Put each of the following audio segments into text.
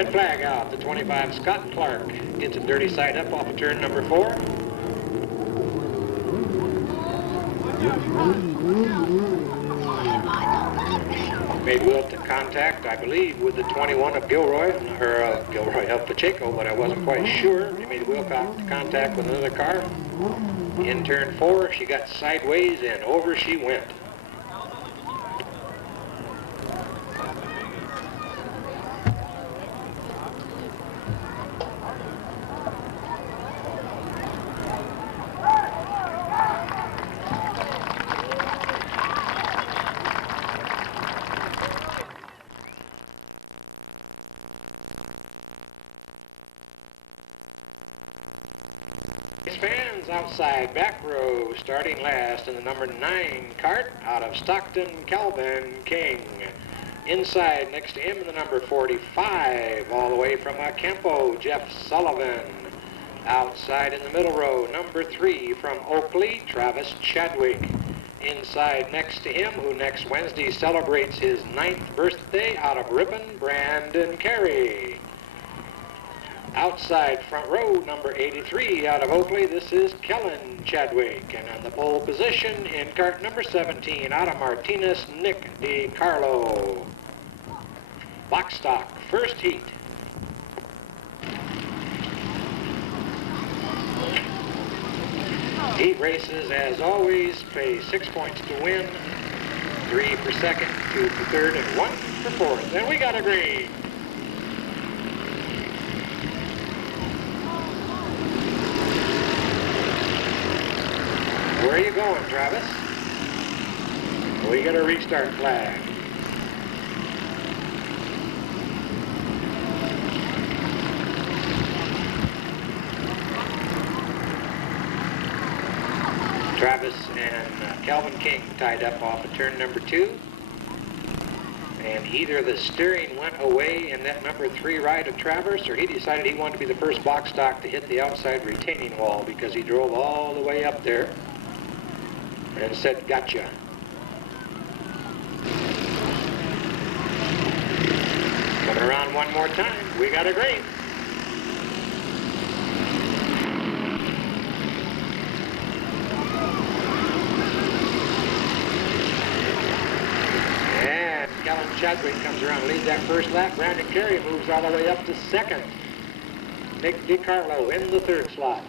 Red flag out. The 25 Scott Clark gets a dirty side up off of turn number 4. Made wheel to contact, I believe, with the 21 of Gilroy, or Gilroy of Pacheco, but I wasn't quite sure. He made wheel contact with another car. In turn 4, she got sideways and over she went. Fans outside, back row, starting last in the number 9 cart out of Stockton, Calvin King. Inside, next to him, in the number 45, all the way from Campo, Jeff Sullivan. Outside in the middle row, number 3 from Oakley, Travis Chadwick. Inside, next to him, who next Wednesday celebrates his 9th birthday, out of Ribbon, Brandon Carey. Outside front row, number 83 out of Oakley, this is Kellen Chadwick. And on the pole position in cart number 17 out of Martinez, Nick DiCarlo. Box stock, first heat. Heat races, as always, pay 6 points to win, 3 for second, 2 for third, and 1 for fourth. And we got a green. Where are you going, Travis? We got a restart flag. Travis and Calvin King tied up off of turn number 2. And either the steering went away in that number 3 ride of Travis, or he decided he wanted to be the first box stock to hit the outside retaining wall, because he drove all the way up there and said, gotcha. Coming around one more time, we got a green. And Kellen Chadwick comes around and leads that first lap. Brandon Carey moves all the way up to second. Nick DiCarlo in the 3rd slot.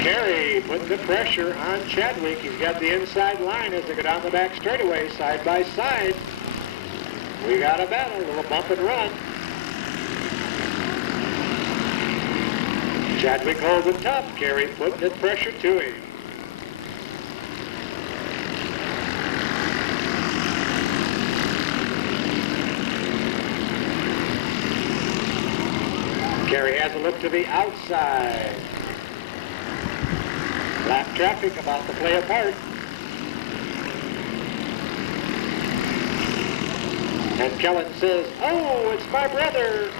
Carey putting the pressure on Chadwick. He's got the inside line as they go down the back straightaway, side by side. We got a battle, a little bump and run. Chadwick holds it tough. Carey putting the pressure to him. Carey has a look to the outside. Lap traffic about to play a part. And Kellen says, oh, it's my brother.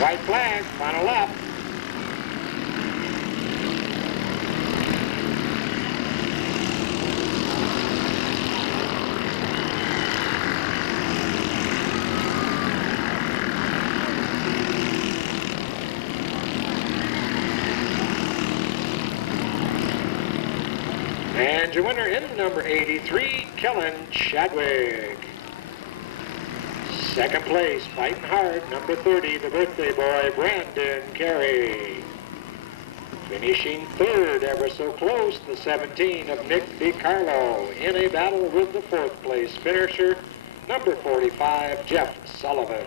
White flag, final lap. And your winner in number 83, Kellen Chadwick. Second place, fighting hard, number 30, the birthday boy, Brandon Carey. Finishing 3rd, ever so close, the 17 of Nick DiCarlo, in a battle with the 4th place finisher, number 45, Jeff Sullivan.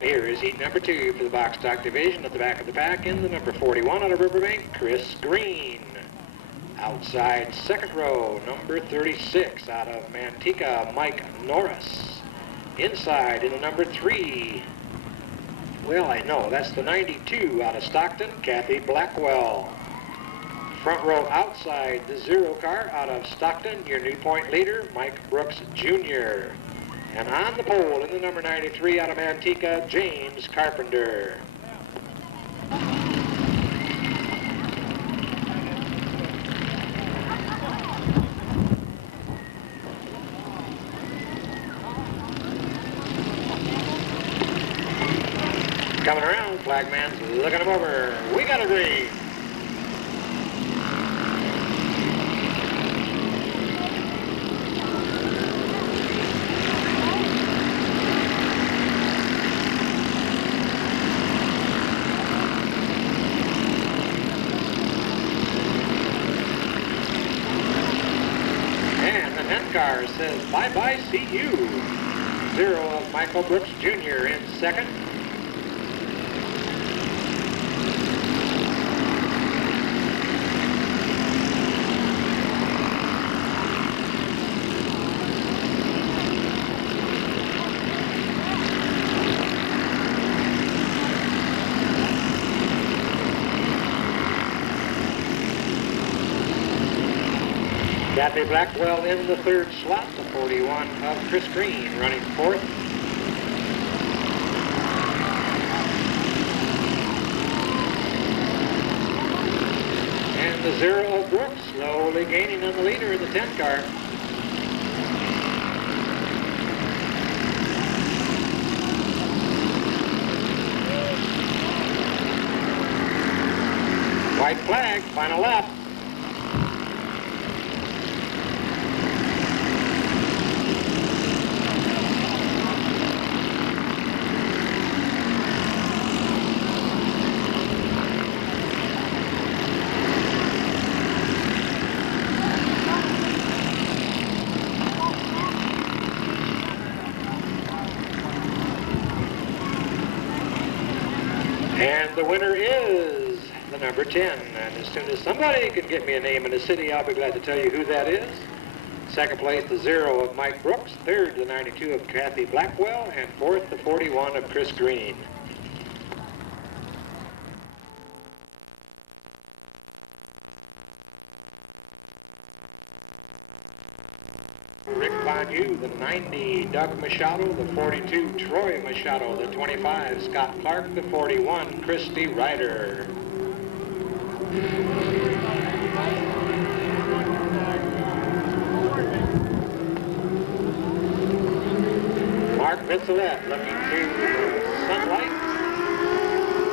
Here is heat number 2 for the box stock division. At the back of the pack in the number 41 out of Riverbank, Chris Green. Outside second row, number 36 out of Manteca, Mike Norris. Inside in the number 3, well, I know, that's the 92 out of Stockton, Kathy Blackwell. Front row outside the 0 car out of Stockton, your new point leader, Mike Brooks Jr. And on the pole in the number 93 out of Manteca, James Carpenter. Coming around, flagman's looking him over. We got a green. And the 10 car says bye-bye, see you. 0 of Michael Brooks Jr. in second. Kathy Blackwell in the 3rd slot, the 41 of Chris Green running 4th. And the 0 of Brooks slowly gaining on the leader in the 10 car. White flag, final lap. And the winner is the number 10. And as soon as somebody can get me a name in the city, I'll be glad to tell you who that is. Second place, the 0 of Mike Brooks. Third, the 92 of Kathy Blackwell. And fourth, the 41 of Chris Green. Rick Bonu, the 90, Doug Machado, the 42, Troy Machado, the 25, Scott Clark, the 41, Christy Ryder. Mark Vincelette looking to sunlight.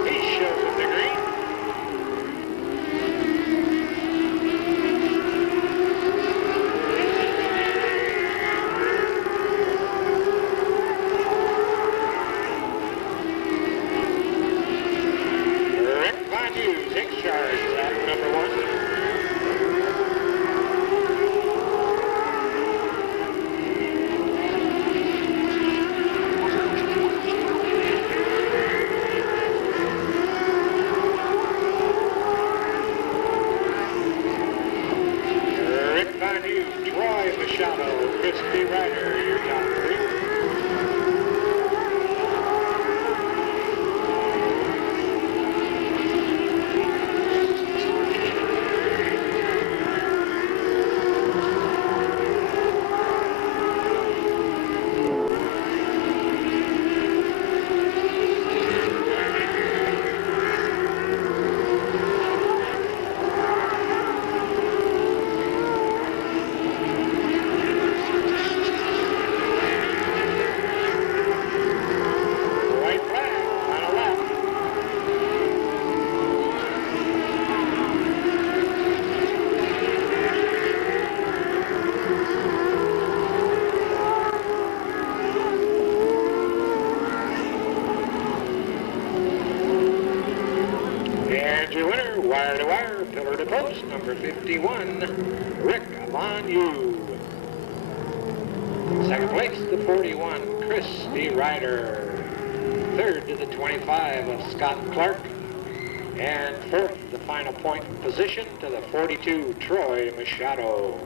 He shows him the green. Takes charge at number 1. Rick Bonu, Troy Machado, Christy Ryder, your top 3. And your winner, wire to wire, pillar to post, number 51, Rick Bonu. Second place, the 41, Christy Ryder. Third to the 25 of Scott Clark. And fourth, the final point position to the 42, Troy Machado.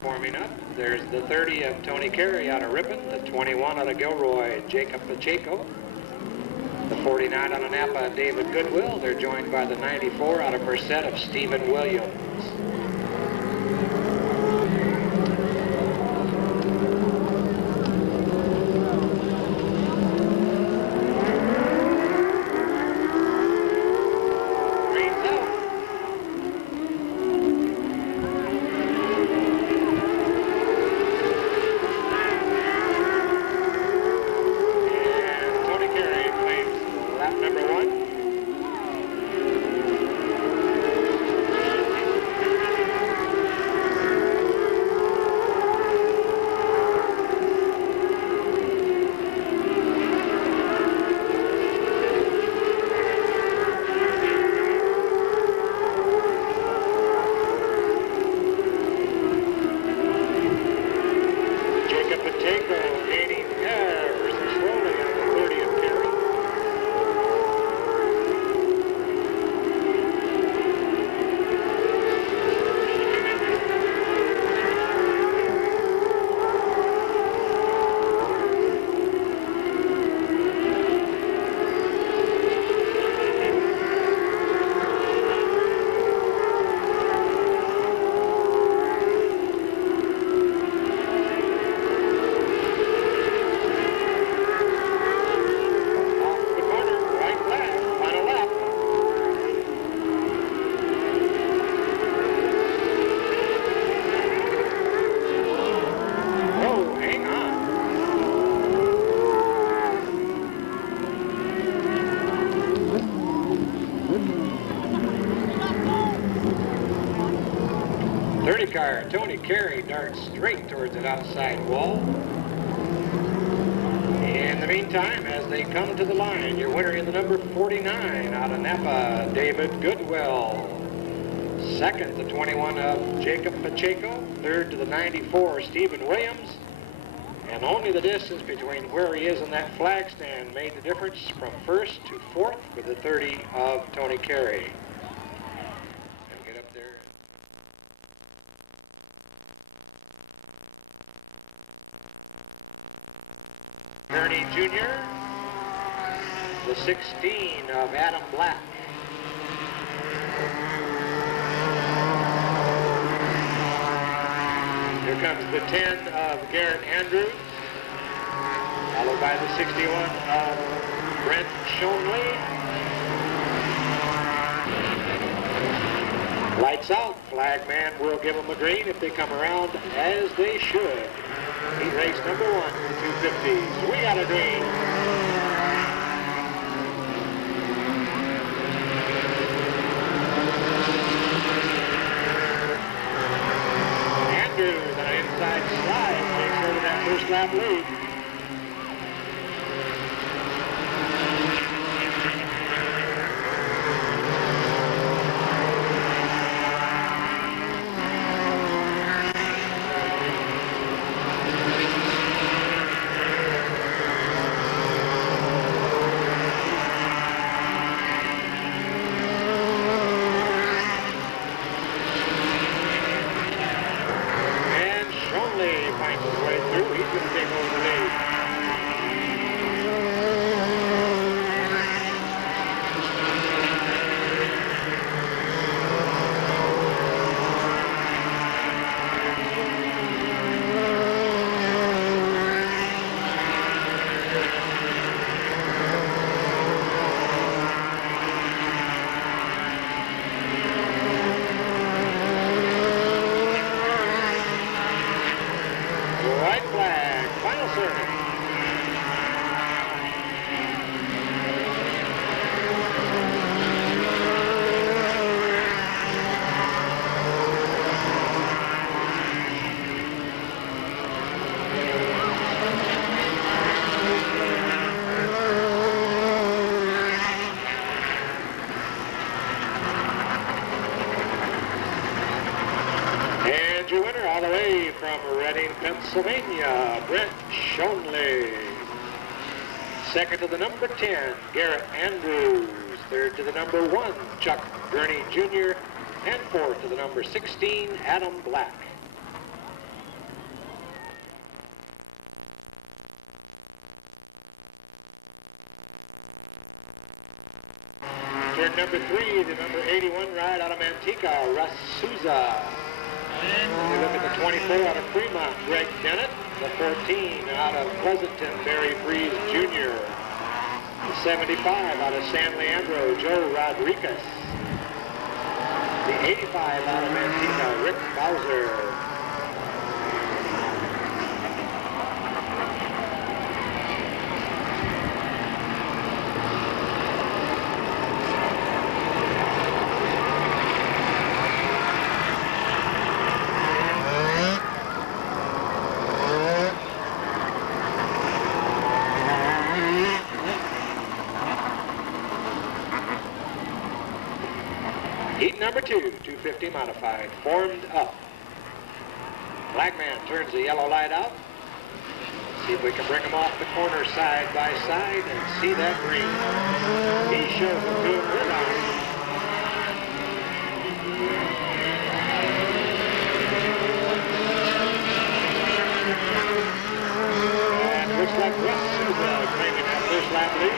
Forming up, there's the 30 of Tony Carey out of Ripon, the 21 out of Gilroy, Jacob Pacheco, the 49 out of Napa, David Goodwill. They're joined by the 94 out of Merced of Stephen Williams. Car, Tony Carey darts straight towards that outside wall. In the meantime, as they come to the line, your winner in the number 49 out of Napa, David Goodwill. Second, the 21 of Jacob Pacheco. Third to the 94, Stephen Williams. And only the distance between where he is in that flag stand made the difference from first to fourth with the 30 of Tony Carey. Ernie Jr., the 16 of Adam Black. Here comes the 10 of Garrett Andrews, followed by the 61 of Brent Shonley. Lights out. Flag man will give them a green if they come around, as they should. Heat race number 1, the 250s. We got a green. Andrews on an inside slide takes over that first lap lead. Finds his way through. He's going to take over the lead. from Reading, Pennsylvania, Brent Shonley. Second to the number 10, Garrett Andrews. Third to the number 1, Chuck Gurney Jr. And fourth to the number 16, Adam Black. Turn number 3, the number 81 ride out of Manteca, Russ Souza. We look at the 24 out of Fremont, Greg Dennett. The 14 out of Pleasanton, Barry Freeze Jr. The 75 out of San Leandro, Joe Rodriguez. The 85 out of Manteca, Rick Bowser. Heat number 2, 250 modified, formed up. Black man turns the yellow light out. See if we can bring him off the corner side by side and see that green. He shows it to him good on. And looks like Russ Souza claiming that first lap lead.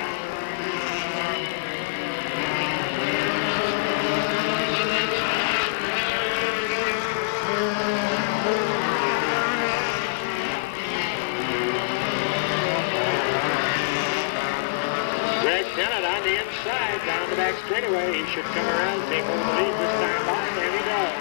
Dennett on the inside, down the back straightaway. He should come around, take over the lead this time by, and he does.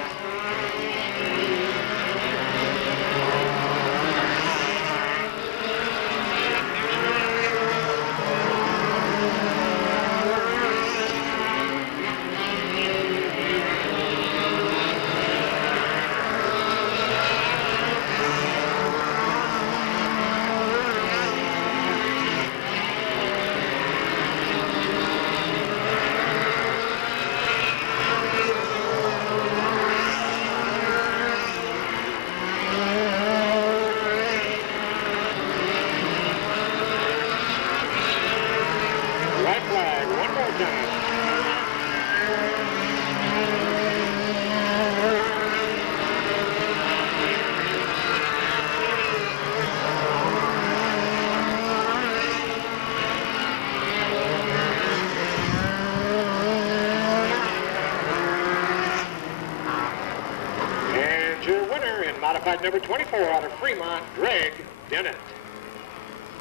Modified number 24 out of Fremont, Greg Dennett.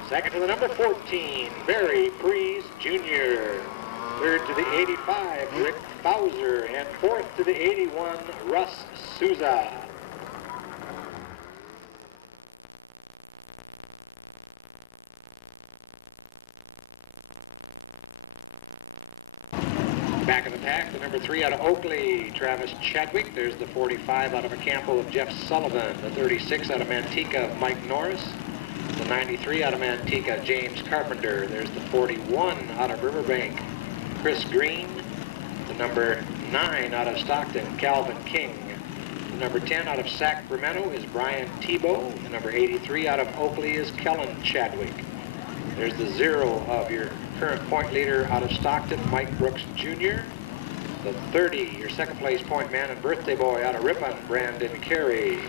Second to the number 14, Barry Freeze Jr. Third to the 85, Rick Bowser. And fourth to the 81, Russ Souza. Back in the pack, the number 3 out of Oakley, Travis Chadwick. There's the 45 out of Acampo of Jeff Sullivan. The 36 out of Manteca of Mike Norris. The 93 out of Manteca, James Carpenter. There's the 41 out of Riverbank, Chris Green. The number 9 out of Stockton, Calvin King. The number 10 out of Sacramento is Brian Tebow. The number 83 out of Oakley is Kellen Chadwick. There's the 0 of your current point leader out of Stockton, Mike Brooks Jr. The 30, your second place point man and birthday boy out of Ripon, Brandon Carey.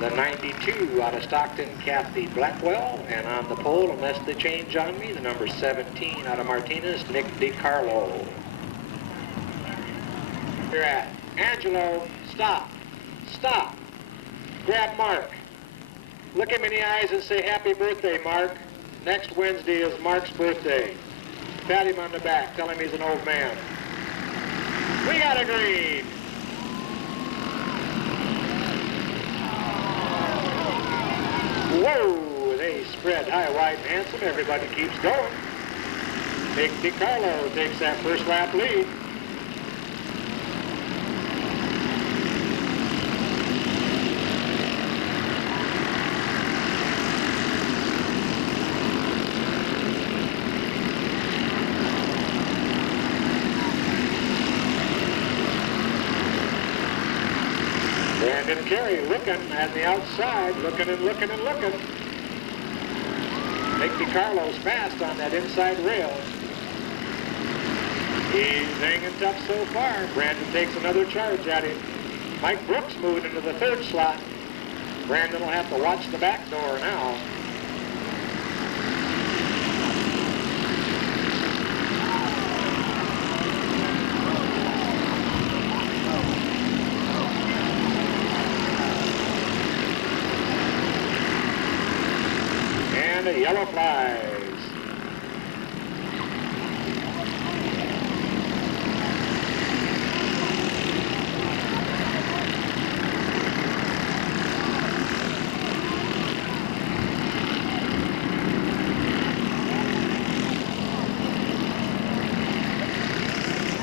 The 92 out of Stockton, Kathy Blackwell. And on the pole, unless they change on me, the number 17 out of Martinez, Nick DiCarlo. You're at Angelo, stop, stop. Grab Mark. Look him in the eyes and say, happy birthday, Mark. Next Wednesday is Mark's birthday. Pat him on the back. Tell him he's an old man. We got a green. Whoa, they spread high, wide, and handsome. Everybody keeps going. Nick DiCarlo takes that first lap lead. Brandon Carey looking at the outside, looking and looking and looking. Nick DiCarlo's fast on that inside rail. He's hanging tough so far. Brandon takes another charge at him. Mike Brooks moving into the third slot. Brandon will have to watch the back door now. And a yellow flies.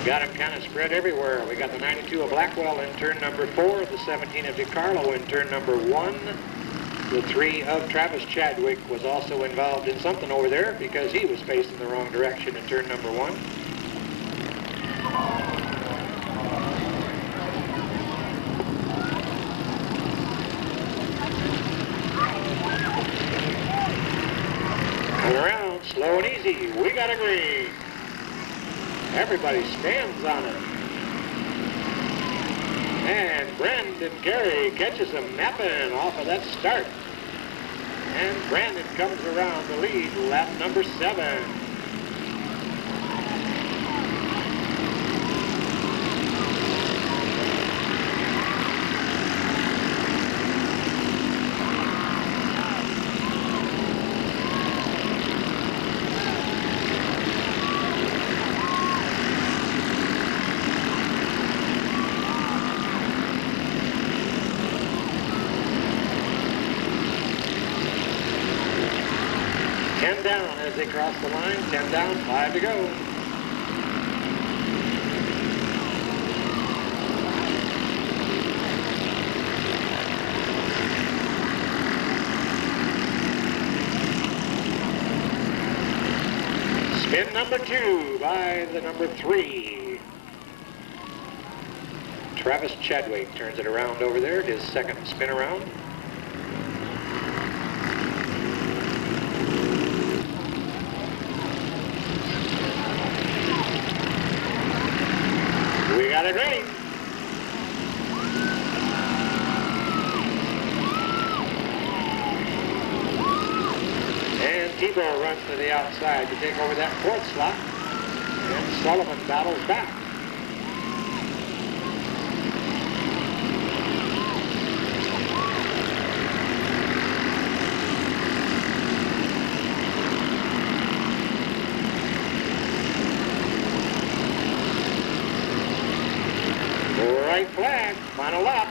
Got him kind of spread everywhere. We got the 92 of Blackwell in turn number 4, the 17 of DiCarlo in turn number 1. The 3 of Travis Chadwick was also involved in something over there because he was facing the wrong direction in turn number 1. Coming around, slow and easy. We got a green. Everybody stands on it. And Brandon Carey catches him napping off of that start. And Brandon comes around the lead, lap number 7. Down as they cross the line. 10 down, 5 to go. Spin number 2 by the number 3. Travis Chadwick turns it around over there, his second spin around. We got a green. And Tebow runs to the outside to take over that 4th slot. And Sullivan battles back. Right flag, final lap.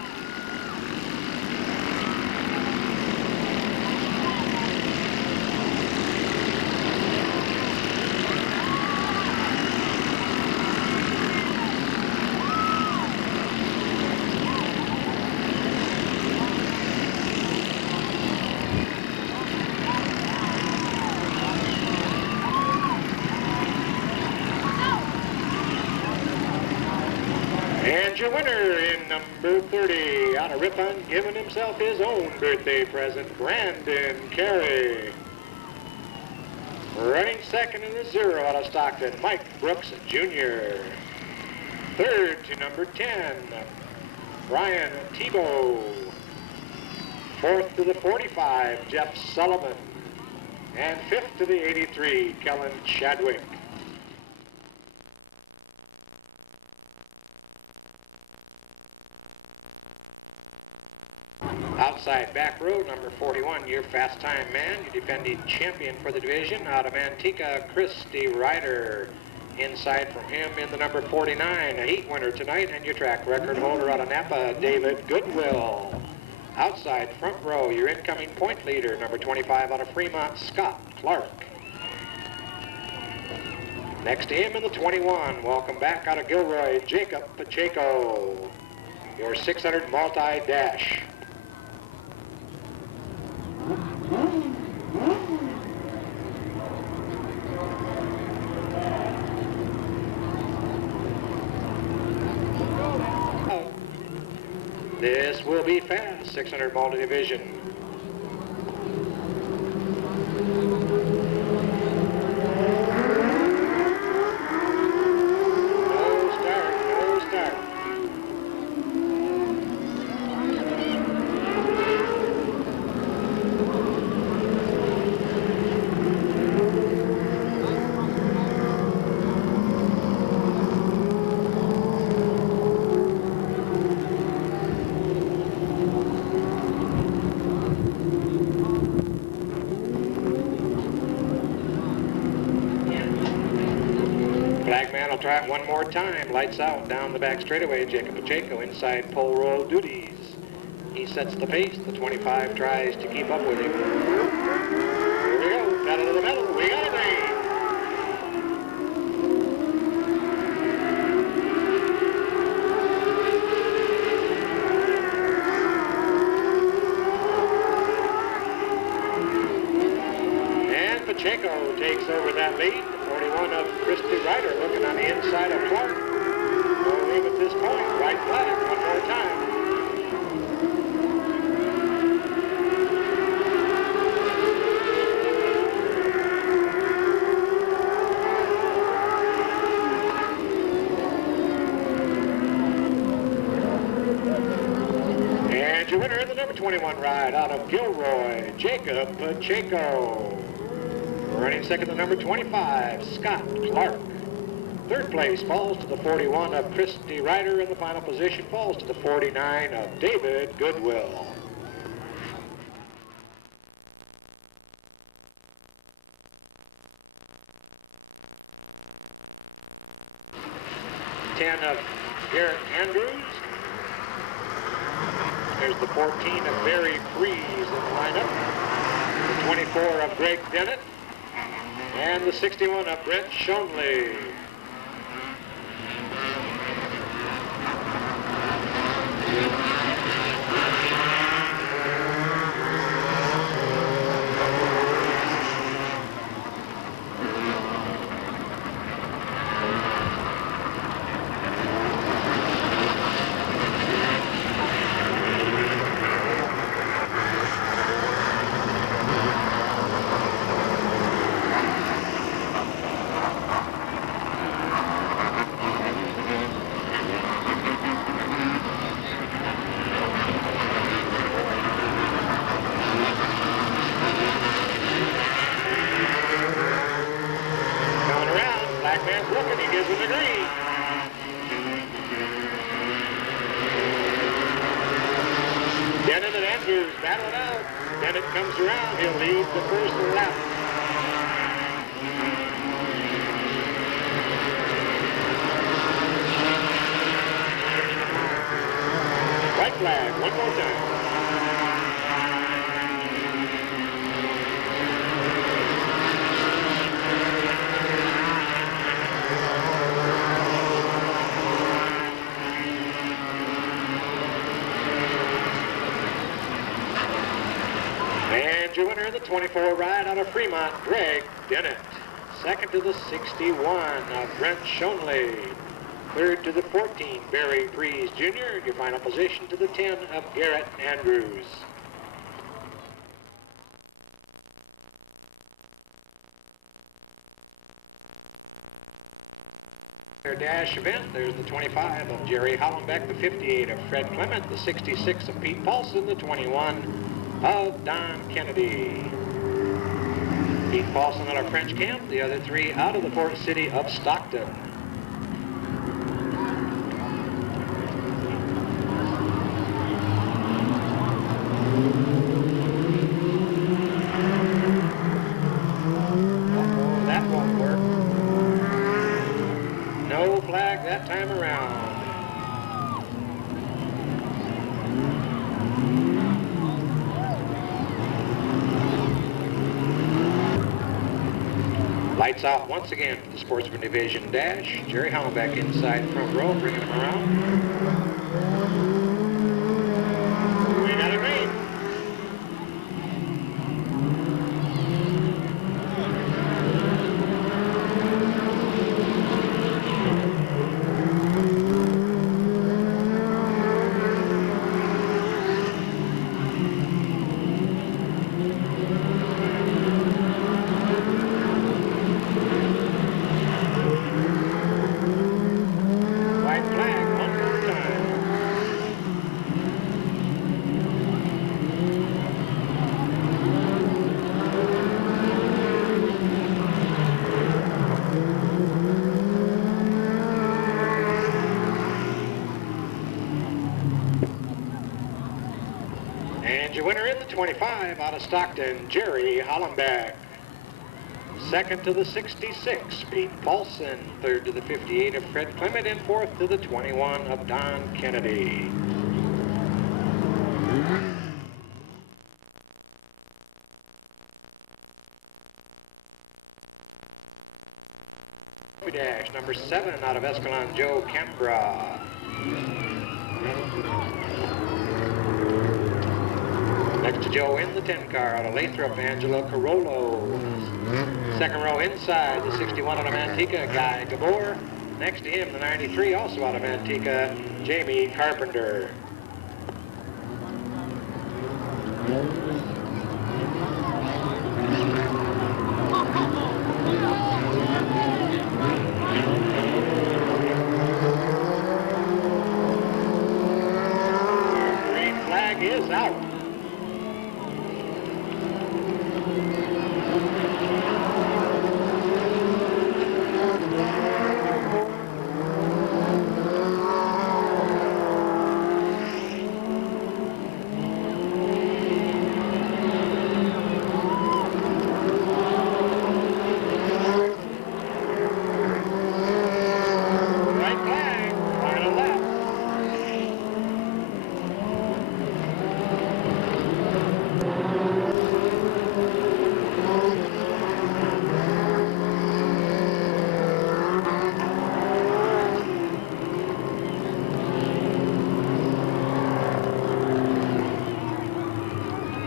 And your winner in number 30, out of Ripon, giving himself his own birthday present, Brandon Carey. Running second in the 0 out of Stockton, Mike Brooks Jr. Third to number 10, Brian Tebow. Fourth to the 45, Jeff Sullivan. And fifth to the 83, Kellen Chadwick. Outside back row, number 41, your fast time man, your defending champion for the division, out of Antigua, Christy Ryder. Inside from him in the number 49, a heat winner tonight, and your track record holder out of Napa, David Goodwill. Outside front row, your incoming point leader, number 25 out of Fremont, Scott Clark. Next to him in the 21, welcome back out of Gilroy, Jacob Pacheco. Your 600 multi-dash. This will be fast, 600 multi-division. No start, no start. Flagman will try it one more time. Lights out down the back straightaway. Jacob Pacheco inside pole roll duties. He sets the pace. The 25 tries to keep up with him. Here we go. Pedal to the metal. We got a green. And Pacheco takes over that lead. 41 of Christy Ryder looking on the inside of Clark. No room at this point. White flag one more time. And your winner in the number 21 ride out of Gilroy, Jacob Pacheco. Running second, the number 25, Scott Clark. Third place falls to the 41 of Christy Ryder, and the final position falls to the 49 of David Goodwill. Ten of Garrett Andrews. There's the 14 of Barry Freeze in the lineup. The 24 of Greg Dennett. And the 61 of Brett Schoenley. Flagman's looking, he gives him the green. Dennett and Andrews battle it out. Dennett comes around, he'll lead the first lap. White flag, one more time. And your winner in the 24 ride out of Fremont, Greg Dennett. Second to the 61 of Brent Schoenley. Third to the 14, Barry Freeze Jr. Your final position to the 10 of Garrett Andrews. Their dash event, there's the 25 of Jerry Hollenbeck, the 58 of Fred Clement, the 66 of Pete Paulson, the 21 of Don Kennedy. Pete Paulson out of French Camp, the other three out of the port city of Stockton. That won't work. No flag that time around. Lights out once again for the Sportsman Division dash. Jerry Hollenbeck inside front row, bringing him around. We got a green. your winner in the 25 out of Stockton, Jerry Hollenbeck. Second to the 66, Pete Paulson. Third to the 58 of Fred Clement, and fourth to the 21 of Don Kennedy. Dash number 7 out of Escalon, Joe Cambra. Next to Joe in the 10 car out of Lathrop, Angelo Carollo. Second row inside, the 61 out of Manteca, Guy Gabor. Next to him, the 93, also out of Manteca, Jamie Carpenter. Green flag is out.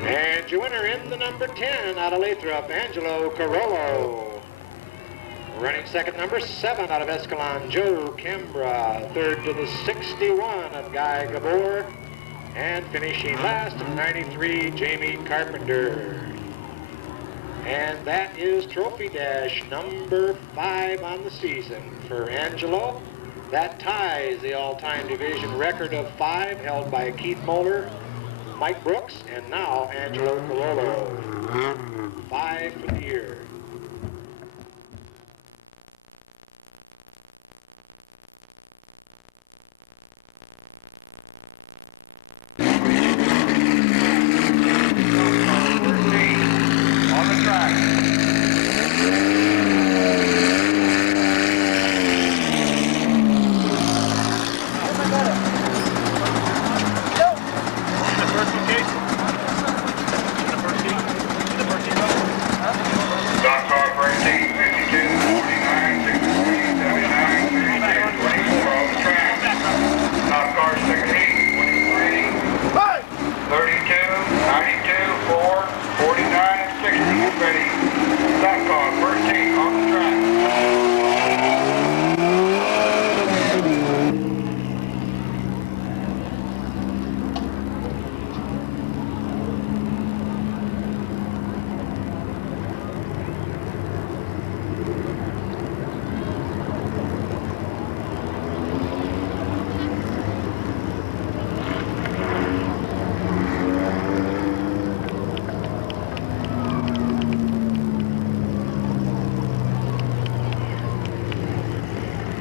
And your winner in the number 10 out of Lathrop, Angelo Carollo. Running second, number 7 out of Escalon, Joe Cambra. Third to the 61 of Guy Gabor. And finishing last to the 93, Jamie Carpenter. And that is Trophy Dash number 5 on the season for Angelo. That ties the all-time division record of 5 held by Keith Moeller, Mike Brooks, and now Angelo Carollo. 5 for the year. On the track.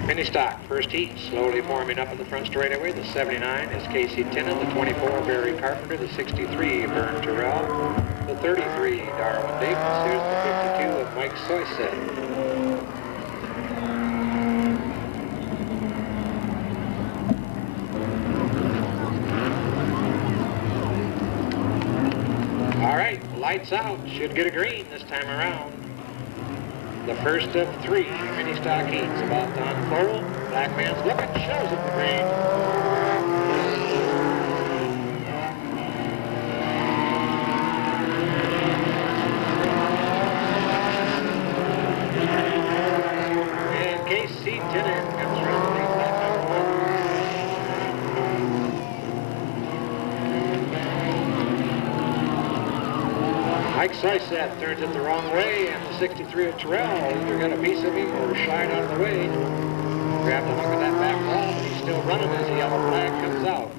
Mini stock, first heat, slowly forming up in the front straightaway. The 79 is Casey Tinnen, the 24, Barry Carpenter, the 63, Vern Terrell, the 33, Darwin Davis. Here's the 52 of Mike Soyset. All right, lights out. Should get a green this time around. The first of 3 mini stock heats about to unfold. Black man's looking, shows it the green. And Casey Tinnen comes around to take that number 1. Mike Soyset turns it the wrong way, and the 63 of Terrell either got a piece of him or shied out of the way. Grabbed a hunk of that back wall, but he's still running as the yellow flag comes out.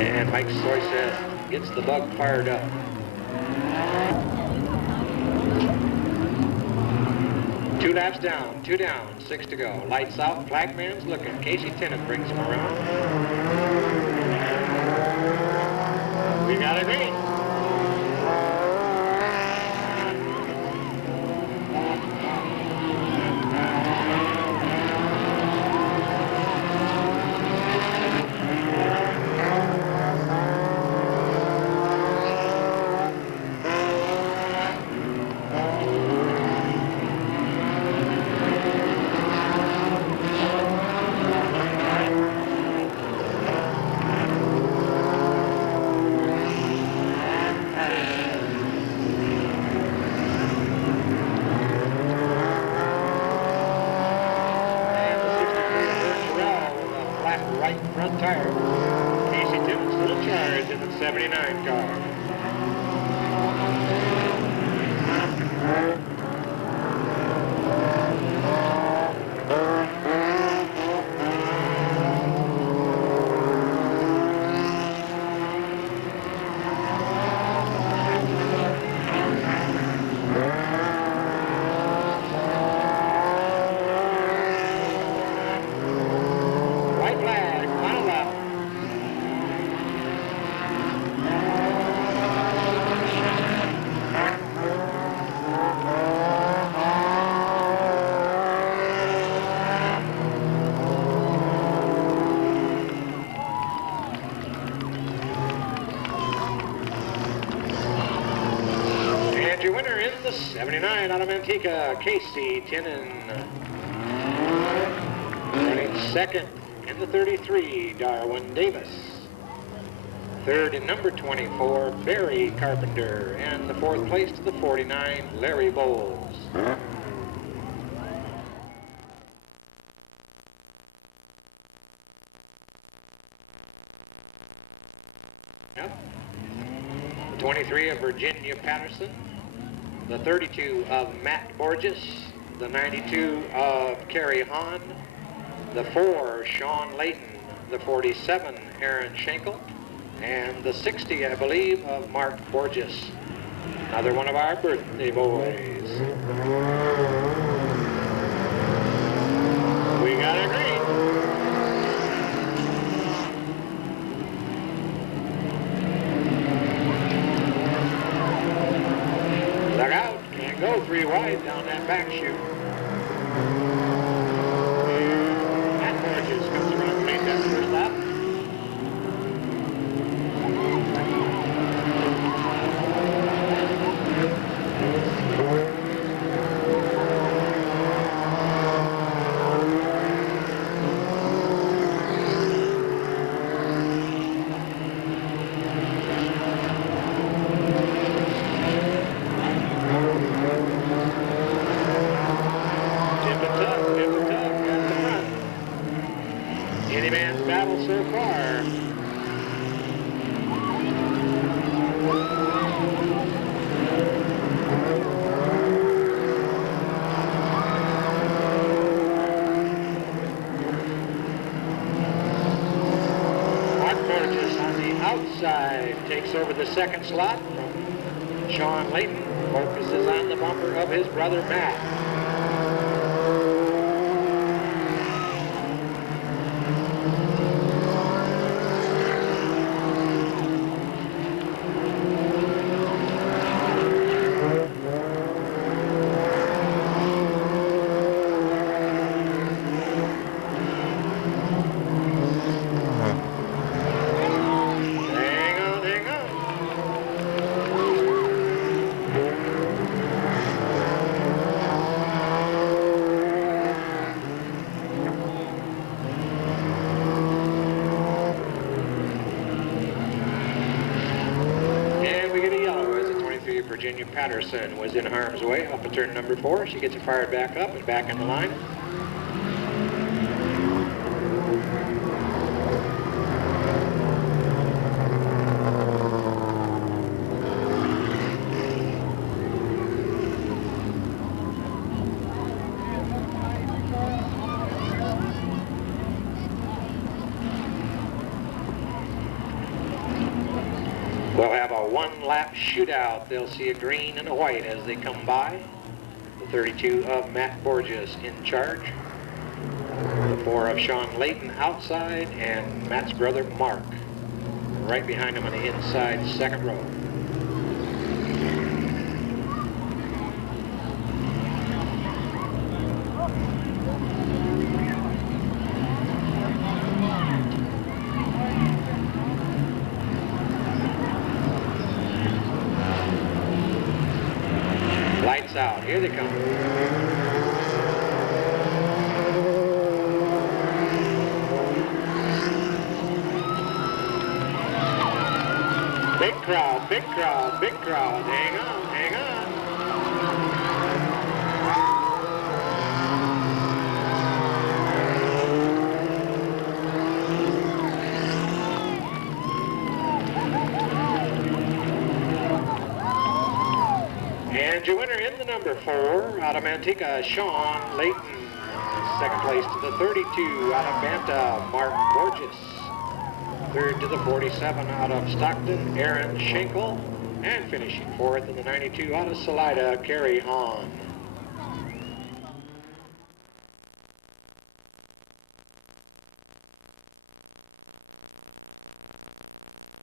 And Mike Soyset gets the bug fired up. 2 laps down, 2 down, 6 to go. Lights out, flagman's looking. Casey Tennant brings him around. We got a green. Right front tire. Casey Tennant still charged in the 79 car. Your winner is the 79 out of Manteca, Casey Tennant. Running second in the 33, Darwin Davis. Third in number 24, Barry Carpenter. And the fourth place to the 49, Larry Bowles. Yep. The 23 of Virginia Patterson. The 32 of Matt Borges, the 92 of Kerry Hahn, the 4, Sean Layton, the 47, Aaron Schenkel, and the 60, I believe, of Mark Borges. Another one of our birthday boys. We got a green. Look out, can't go 3 wide down that back chute. Matt Borges comes around to make that first lap. Any man's battle so far. Mark Borges on the outside takes over the second slot from Sean Layton. Focuses on the bumper of his brother Matt. Virginia Patterson was in harm's way up at turn number 4. She gets it fired back up and back in the line. We'll have a 1-lap shootout. They'll see a green and a white as they come by. The 32 of Matt Borges in charge. The 4 of Sean Layton outside, and Matt's brother Mark right behind him on the inside second row. Lights out. Here they come. Big crowd, big crowd, big crowd. Hang on, hang on. And your winner in the number 4 out of Manteca, Sean Layton. Second place to the 32 out of Banta, Mark Borges. Third to the 47 out of Stockton, Aaron Schenkel. And finishing 4th in the 92 out of Salida, Kerry Hahn.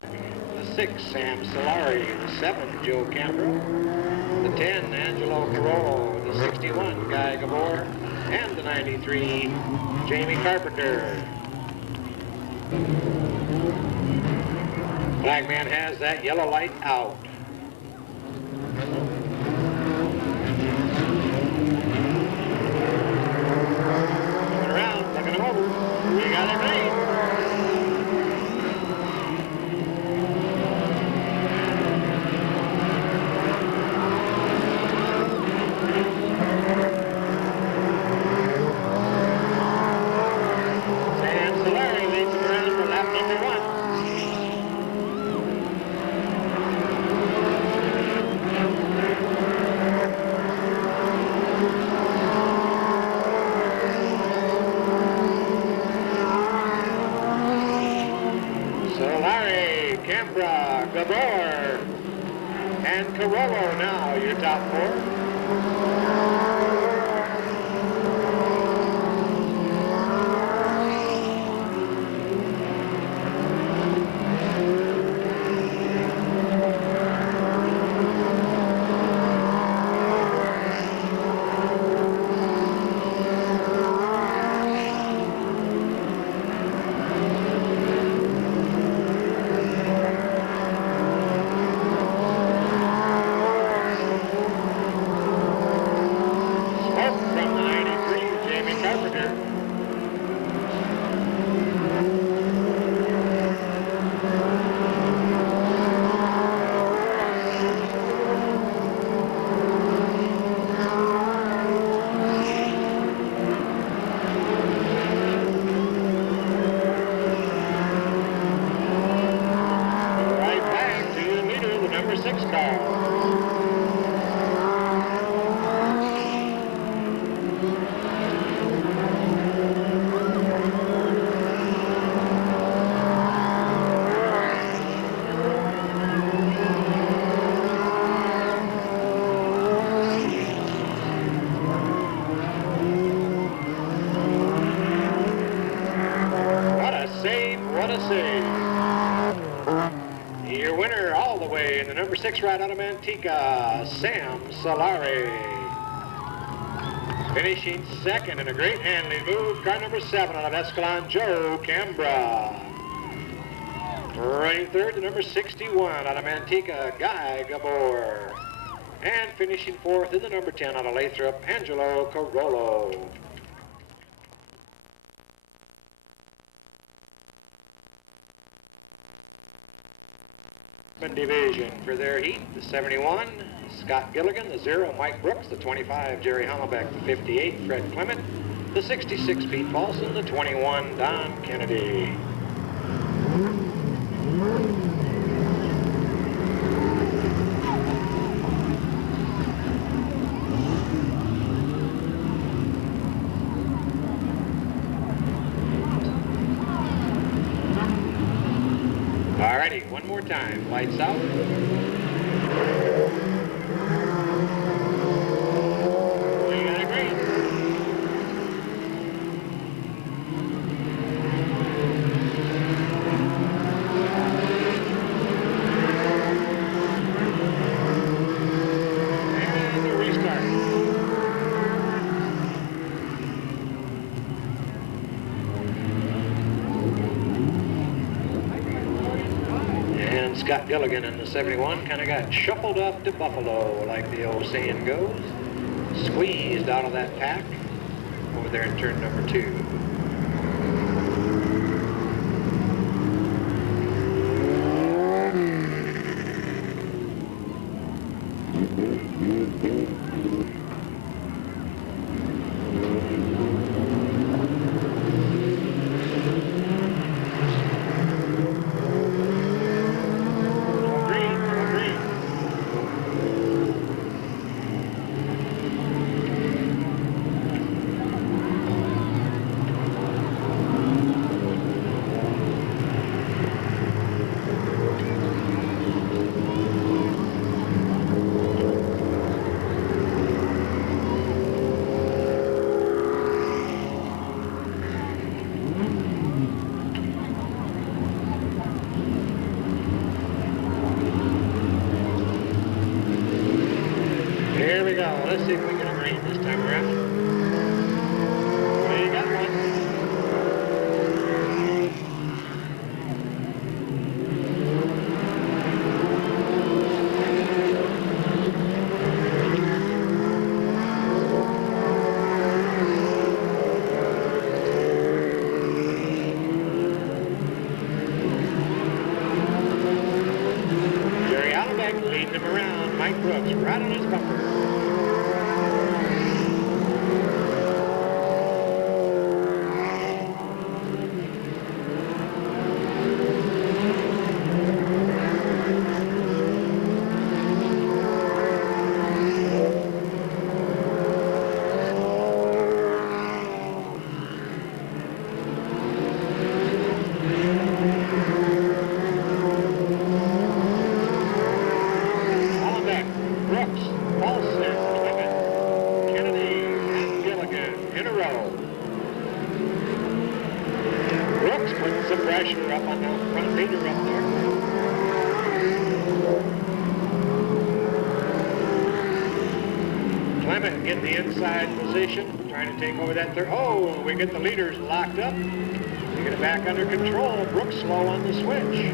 The 6, Sam Solari. The 7, Joe Cambro. The 10, Angelo Carollo. The 61, Guy Gabor. And the 93, Jamie Carpenter. Flag man has that yellow light out. Coming around, looking him over. We got it right. Sam Solari leads him around for lap number 1. Solari, Cambra, Gabor, and Carollo now your top 4. From the 93, Jamie Carpenter. Right back to the leader, the number 6 car. What a save. Your winner all the way in the number 6 ride out of Manteca, Sam Solari. Finishing 2nd in a great handling move, car number 7 out of Escalon, Joe Cambra. Running 3rd, the number 61 out of Manteca, Guy Gabor. And finishing 4th in the number 10 out of Lathrop, Angelo Carollo. Division for their heat, the 71, Scott Gilligan, the 0, Mike Brooks, the 25, Jerry Hummelbeck, the 58, Fred Clement, the 66, Pete Paulson, the 21, Don Kennedy. Alrighty, one more time. Lights out. And Scott Gilligan in the 71 kind of got shuffled off to Buffalo, like the old saying goes. Squeezed out of that pack over there in turn number 2. Here we go. Let's see if we can agree this time around. Well, you got one. Jerry Albeck leading him around. Mike Brooks right on his bumper. Brooks, Paulson, Clement, Kennedy, and Gilligan in a row. Brooks putting some pressure up on the front leader up there. Clement getting the inside position, trying to take over that third. Oh, we get the leaders locked up. We get it back under control. Brooks slow on the switch.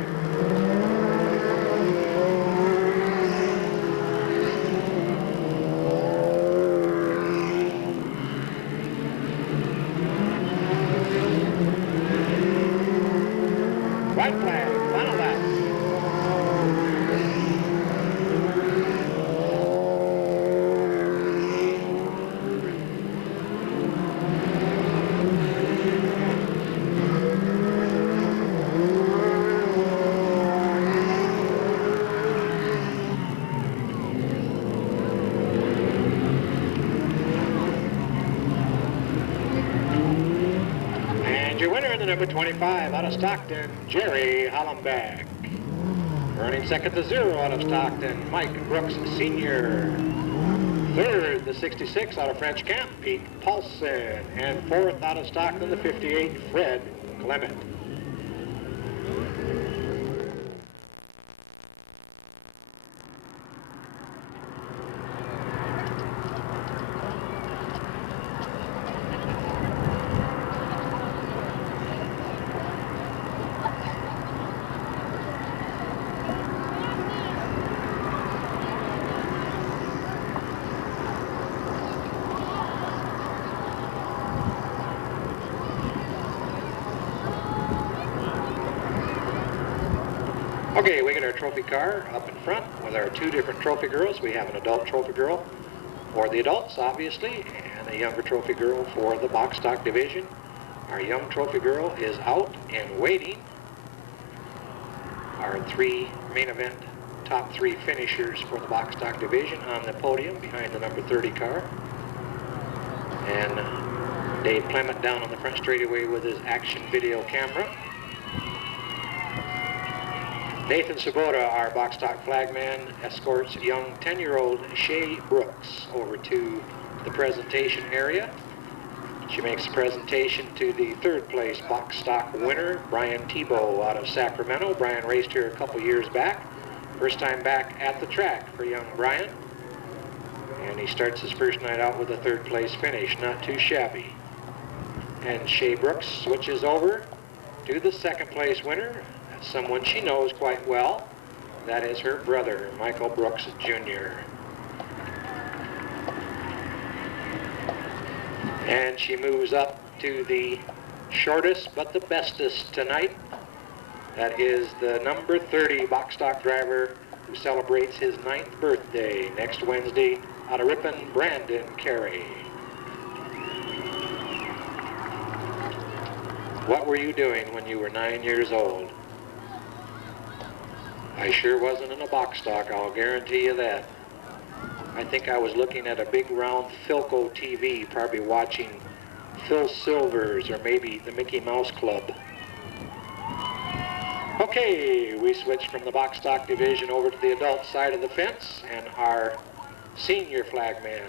White flag, final lap. And your winner in the number 25 out of Stockton, Jerry Hollenbach. Running second to 0 out of Stockton, Mike Brooks Sr. Third, the 66 out of French Camp, Pete Paulson. And fourth out of Stockton, the 58, Fred Clement. Okay, we get our trophy car up in front with our 2 different trophy girls. We have an adult trophy girl for the adults, obviously, and a younger trophy girl for the box stock division. Our young trophy girl is out and waiting. Our 3 main event top 3 finishers for the box stock division on the podium behind the number 30 car. And Dave Clement down on the front straightaway with his action video camera. Nathan Sabota, our box stock flagman, escorts young 10-year-old Shay Brooks over to the presentation area. She makes a presentation to the 3rd place box stock winner, Brian Tebow out of Sacramento. Brian raced here a couple years back. First time back at the track for young Brian. And he starts his first night out with a 3rd place finish, not too shabby. And Shay Brooks switches over to the 2nd place winner. Someone she knows quite well, That is her brother, Michael Brooks Jr. And she moves up to the shortest but the bestest tonight. That is the number 30 box stock driver who celebrates his 9th birthday next Wednesday out of Ripon, Brandon Carey. What were you doing when you were 9 years old? I sure wasn't in a box stock, I'll guarantee you that. I think I was looking at a big round Philco TV, probably watching Phil Silvers or maybe the Mickey Mouse Club. Okay, we switched from the box stock division over to the adult side of the fence, and our senior flagman,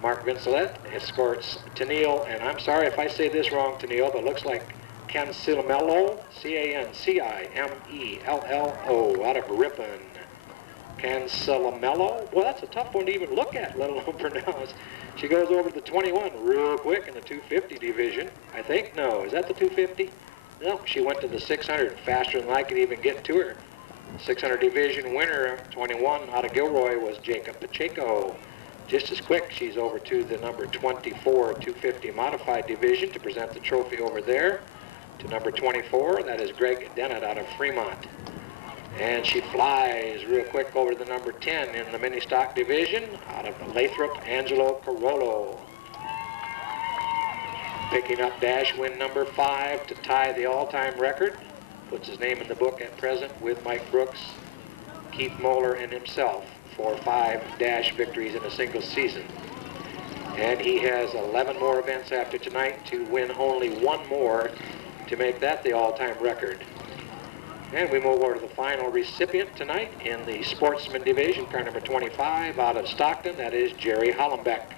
Mark Vincelette, escorts Tennille, and I'm sorry if I say this wrong, Tennille, but it looks like Cancilmello, C-A-N-C-I-M-E-L-L-O, out of Ripon. Cancilmello? Well, that's a tough one to even look at, let alone pronounce. She goes over to the 21 real quick in the 250 division. I think, no, is that the 250? No, she went to the 600 faster than I could even get to her. 600 division winner, 21 out of Gilroy, was Jacob Pacheco. Just as quick, she's over to the number 24 250 modified division to present the trophy over there to number 24. That is Greg Dennett out of Fremont. And she flies real quick over to the number 10 in the mini stock division out of Lathrop, Angelo Carollo. Picking up dash win number 5 to tie the all-time record. Puts his name in the book at present with Mike Brooks, Keith Moeller, and himself for 5 dash victories in a single season. And he has 11 more events after tonight to win only 1 more to make that the all-time record. And we move over to the final recipient tonight in the sportsman division, car number 25 out of Stockton. That is Jerry Hollenbeck.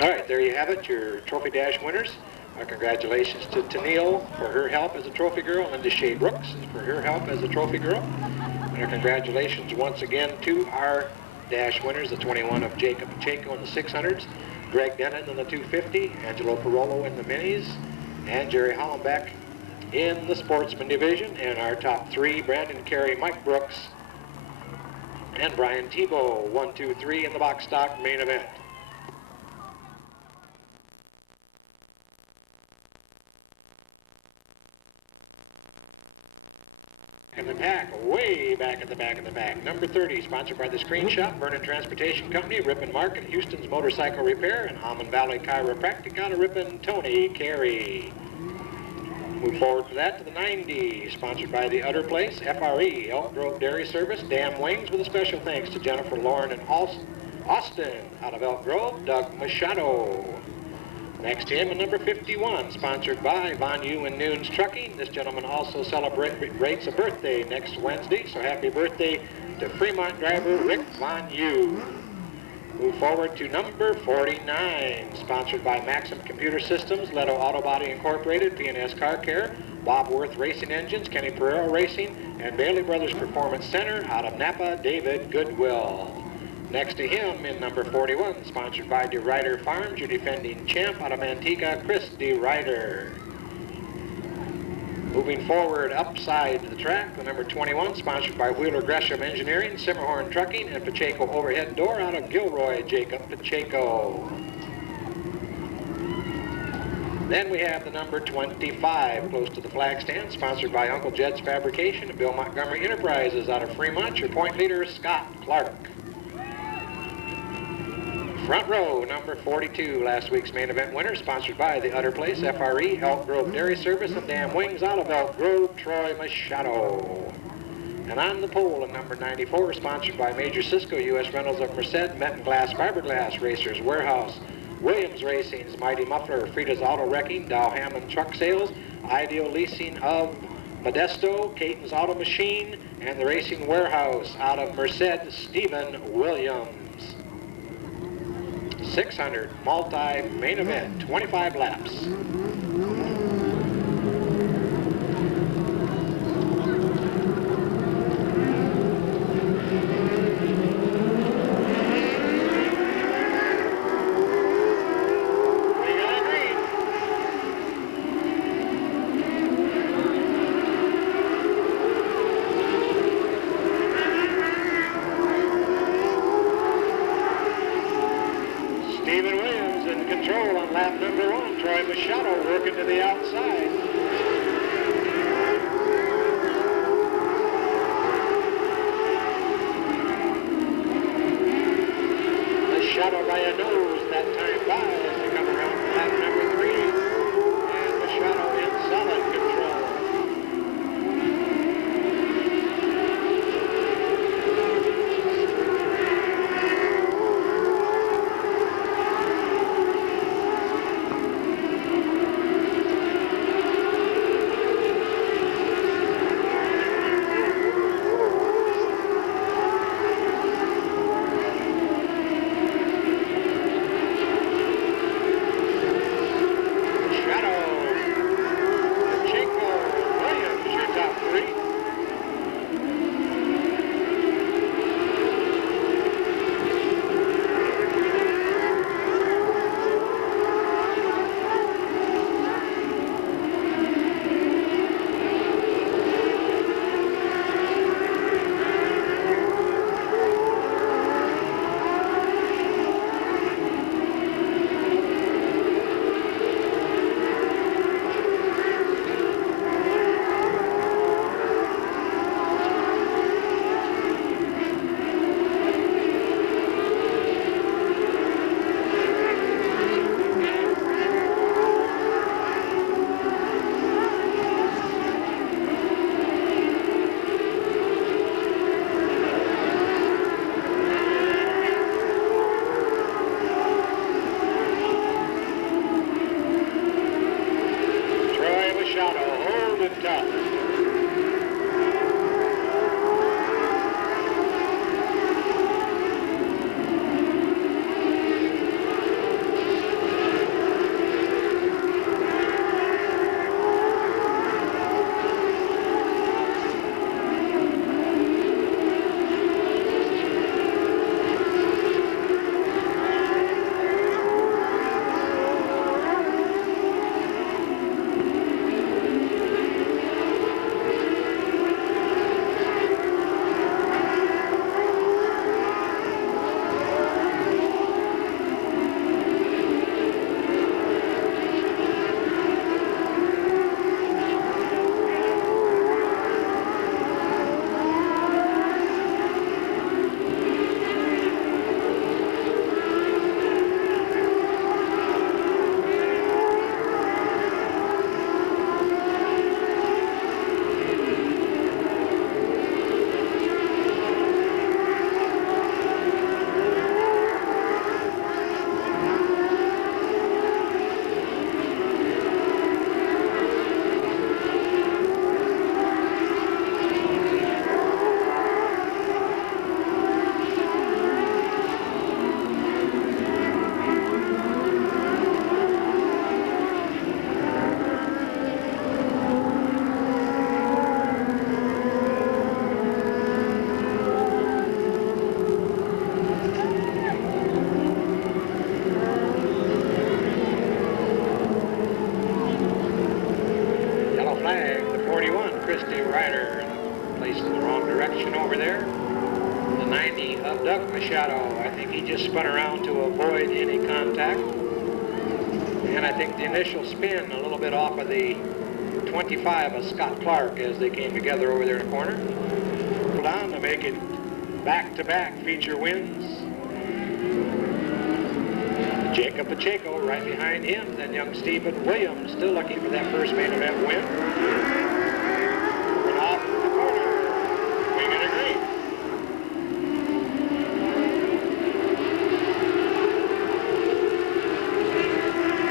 All right, there you have it, your Trophy Dash winners. Our congratulations to Tennille for her help as a trophy girl, and to Shea Brooks for her help as a trophy girl. And our congratulations once again to our dash winners, the 21 of Jacob Pacheco in the 600s, Greg Dennett in the 250, Angelo Carollo in the minis, and Jerry Hollenbeck in the sportsman division. And our top 3, Brandon Carey, Mike Brooks, and Brian Tebow, 1, 2, 3 in the box stock main event. In the pack, way back at the back of the pack, number 30, sponsored by the Screen Shop, Vernon Transportation Company, Ripon Market, Houston's Motorcycle Repair, and Almond Valley Chiropractic out of Ripon, Tony Carey. Move forward to that to the 90, sponsored by the Udder Place, FRE, Elk Grove Dairy Service, Dam Wings, with a special thanks to Jennifer Lauren and Austin out of Elk Grove, Doug Machado. Next to him, at number 51, sponsored by Von Yu and Noons Trucking. This gentleman also celebrates a birthday next Wednesday, so happy birthday to Fremont driver Rick Von Yu. Move forward to number 49, sponsored by Maxim Computer Systems, Leto Auto Body Incorporated, P&S Car Care, Bob Worth Racing Engines, Kenny Pereiro Racing, and Bailey Brothers Performance Center out of Napa, David Goodwill. Next to him in number 41, sponsored by DeRuyter Farms, your defending champ out of Manteca, Chris DeRuyter. Moving forward upside the track, the number 21, sponsored by Wheeler Gresham Engineering, Simmerhorn Trucking, and Pacheco Overhead Door out of Gilroy, Jacob Pacheco. Then we have the number 25, close to the flag stand, sponsored by Uncle Jed's Fabrication and Bill Montgomery Enterprises out of Fremont, your point leader, Scott Clark. Front row, number 42, last week's main event winner, sponsored by the Udder Place, FRE, Elk Grove Dairy Service, and Dam Wings out of Elk Grove, Troy Machado. And on the pole at number 94, sponsored by Major Cisco, U.S. Rentals of Merced, Metten Glass, Fiberglass, Racers Warehouse, Williams Racing's Mighty Muffler, Frida's Auto Wrecking, Dow Hammond Truck Sales, Ideal Leasing of Modesto, Caton's Auto Machine, and the Racing Warehouse out of Merced, Stephen Williams. 600 multi-main event, 25 laps. Working to the outside. The Shadow by a nose that time by as they come around lap number 3. And the Shadow in solid control. Shadow. I think he just spun around to avoid any contact. And I think the initial spin a little bit off of the 25 of Scott Clark as they came together over there in the corner. Pulled on to make it back-to-back feature wins. Jacob Pacheco right behind him. Then young Stephen Williams still looking for that first main event win.